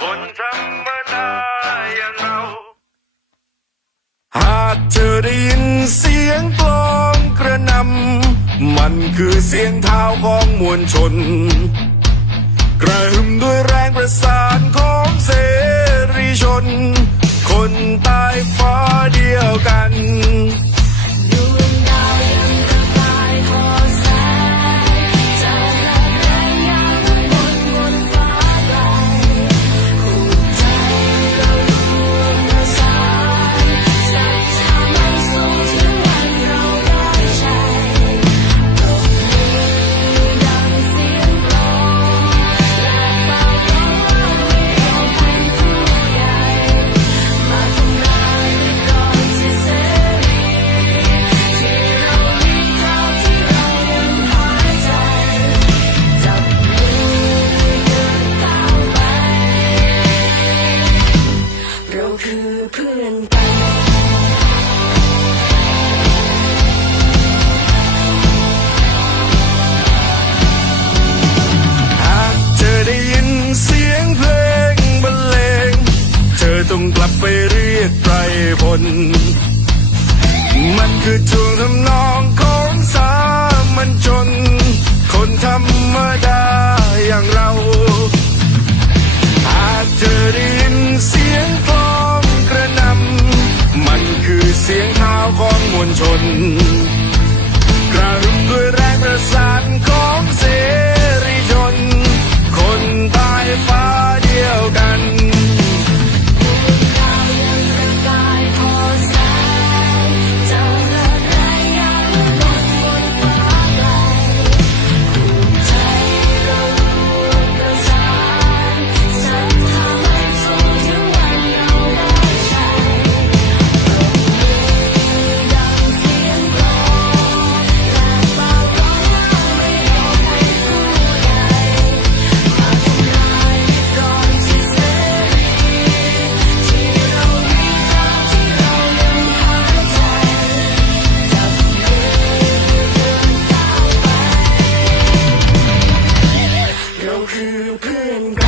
คนธรรมดาอย่างเรา หากเธอได้ยินเสียงกลองกระนำมันคือเสียงเท้าของมวลชน กระหึ่มด้วยแรงประสานของเสรีชน คนตายฟ้าเดียวกัน หากเธอได้ยินเสียงเพลงบรรเลง เธอต้องกลับไปเรียกไพรพลมันคือช่วงทำนอง ชน Rio que ninguém.